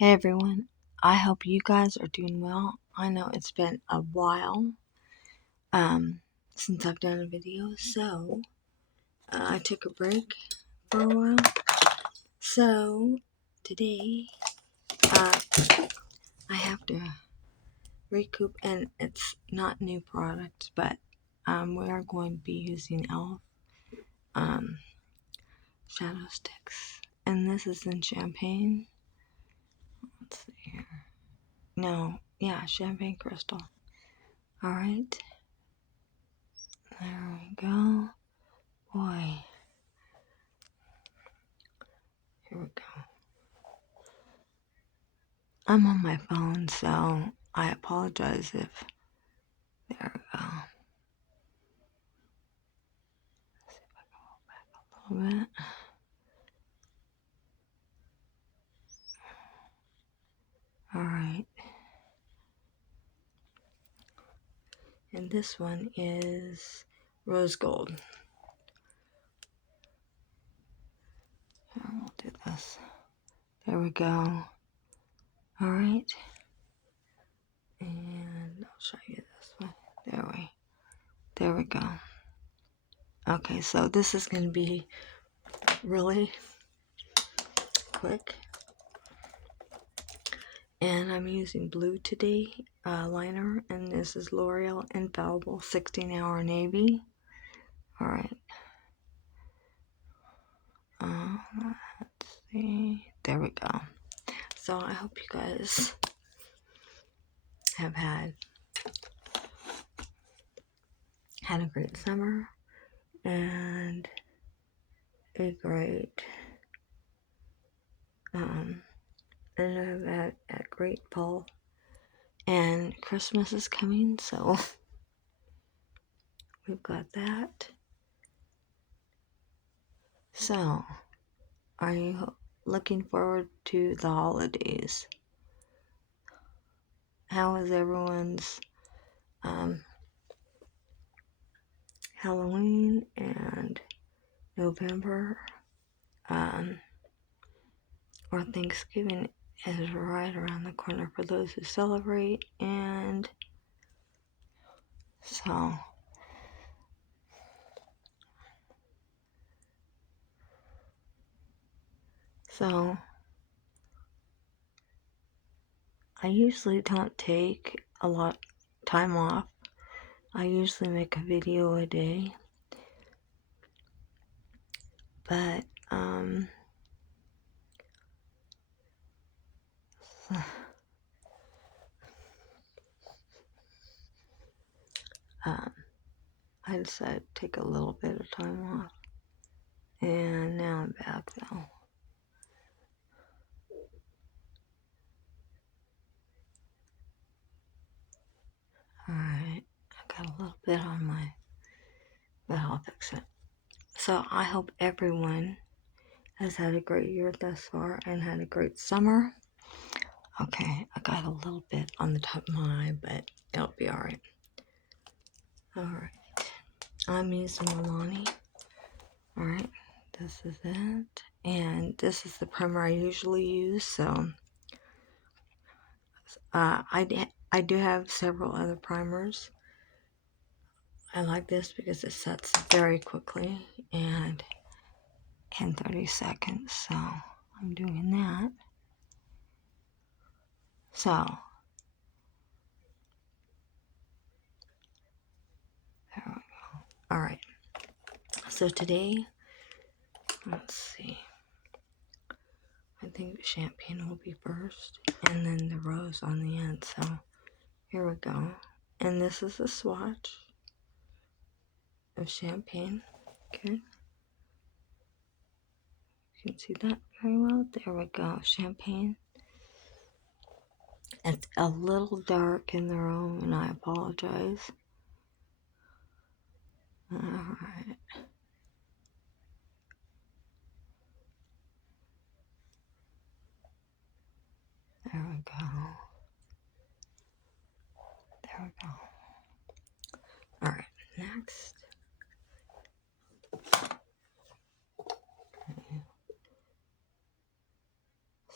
Hey everyone, I hope you guys are doing well. I know it's been a while since I've done a video, so I took a break for a while. So today I have to recoup, and it's not new products, but we are going to be using e.l.f. Shadow sticks, and this is in champagne. Let's see here. No, yeah, champagne crystal. All right. There we go. Boy. Here we go. I'm on my phone, so I apologize if... There we go. Let's see if I can hold back a little bit. Alright. And this one is rose gold. Here, we'll do this. There we go. Alright. And I'll show you this one. There we go. Okay, so this is going to be really quick. And I'm using blue today, liner, and this is L'Oreal Infallible 16-Hour Navy. Alright. Let's see. There we go. So I hope you guys have had a great summer and a great and have had a great fall. And Christmas is coming, so we've got that. So, are you looking forward to the holidays? How is everyone's Halloween and November or Thanksgiving is right around the corner for those who celebrate, and so I usually don't take a lot time off. I usually make a video a day, but I decided to take a little bit of time off, and now I'm back though. Alright, I got a little bit on my, but I'll fix it. So I hope everyone has had a great year thus far and had a great summer. Okay, I got a little bit on the top of my eye, but it'll be alright. Alright, I'm using Milani. Alright, this is it. And this is the primer I usually use, so I do have several other primers. I like this because it sets very quickly and in 30 seconds, so I'm doing that. So there we go. Alright, so today, let's see, I think the champagne will be first and then the rose on the end. So here we go, and this is a swatch of champagne. Okay, you can see that very well. There we go, champagne. It's a little dark in the room, and I apologize. Alright. There we go. There we go. Alright, next. Okay.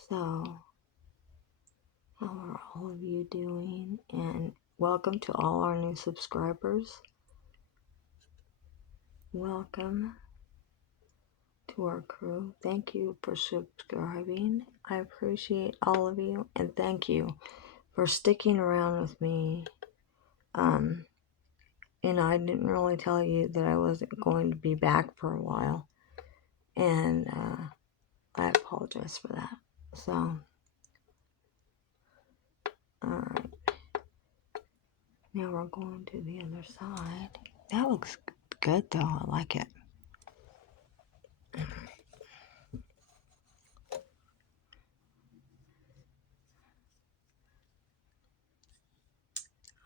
So, all of you doing? And welcome to all our new subscribers. Welcome to our crew. Thank you for subscribing. I appreciate all of you, and thank you for sticking around with me. And I didn't really tell you that I wasn't going to be back for a while, and I apologize for that. So, alright, now we're going to the other side. That looks good though, I like it.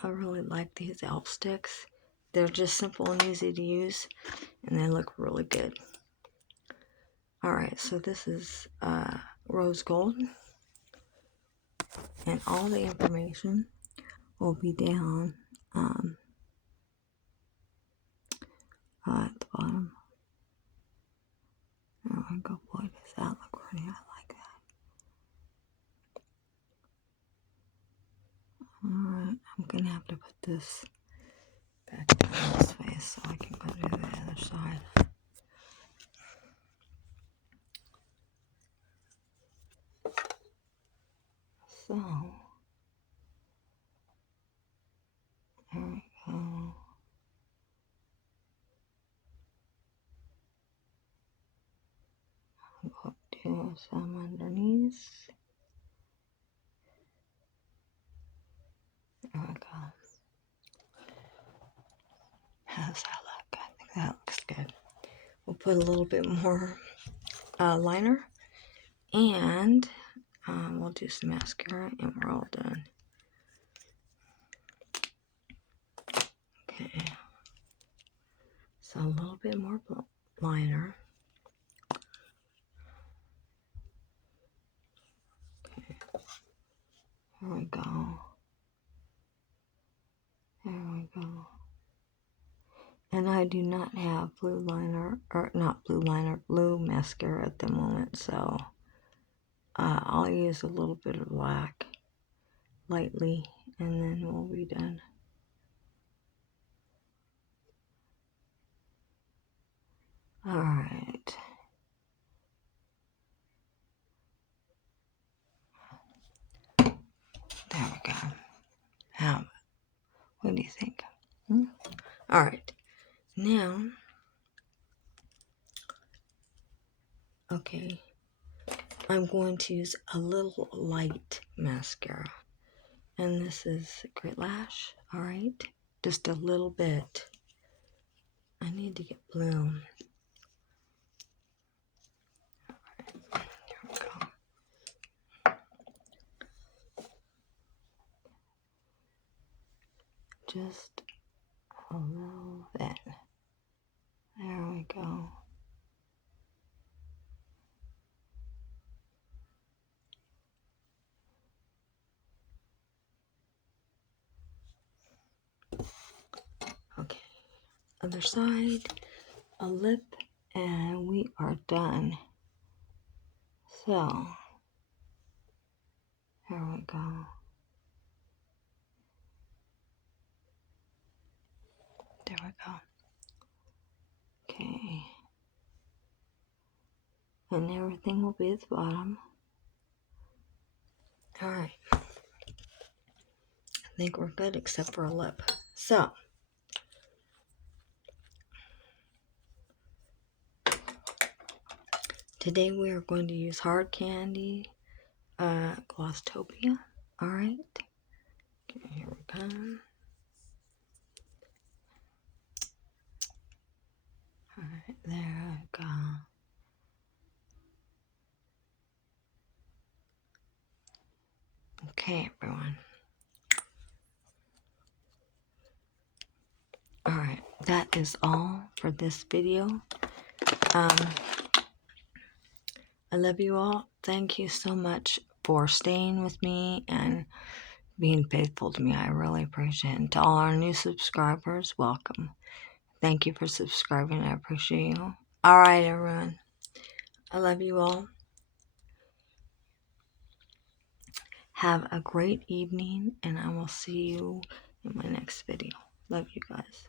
I really like these elf sticks. They're just simple and easy to use, and they look really good. Alright, so this is rose gold, and all the information will be down at the bottom. There we go. Boy, does that look pretty. I like that. Alright, I'm gonna have to put this back down this way so I can go to the other side. So, there we go. I'll go do some underneath. There we go. How does that look? I think that looks good. We'll put a little bit more liner, and we'll do some mascara, and we're all done. Okay. So a little bit more liner. Okay. There we go. There we go. And I do not have blue liner, or not blue liner, blue mascara at the moment, so I'll use a little bit of black lightly, and then we'll be done. Alright. There we go. What do you think? Alright. Now, okay, I'm going to use a little light mascara. And this is Great Lash. Alright. Just a little bit. I need to get blue. Alright. Here we go. Just a little bit. There we go. Okay. Other side. A lip. And we are done. So, there we go. There we go. Okay. And everything will be at the bottom. Alright. I think we're good except for a lip. So, today we are going to use Hard Candy Glosstopia. Alright. Okay, here we come. Alright, there we go. Okay, everyone. Alright, that is all for this video. I love you all. Thank you so much for staying with me and being faithful to me. I really appreciate it. And to all our new subscribers, welcome. Thank you for subscribing. I appreciate you. Alright, everyone. I love you all. Have a great evening, and I will see you in my next video. Love you guys.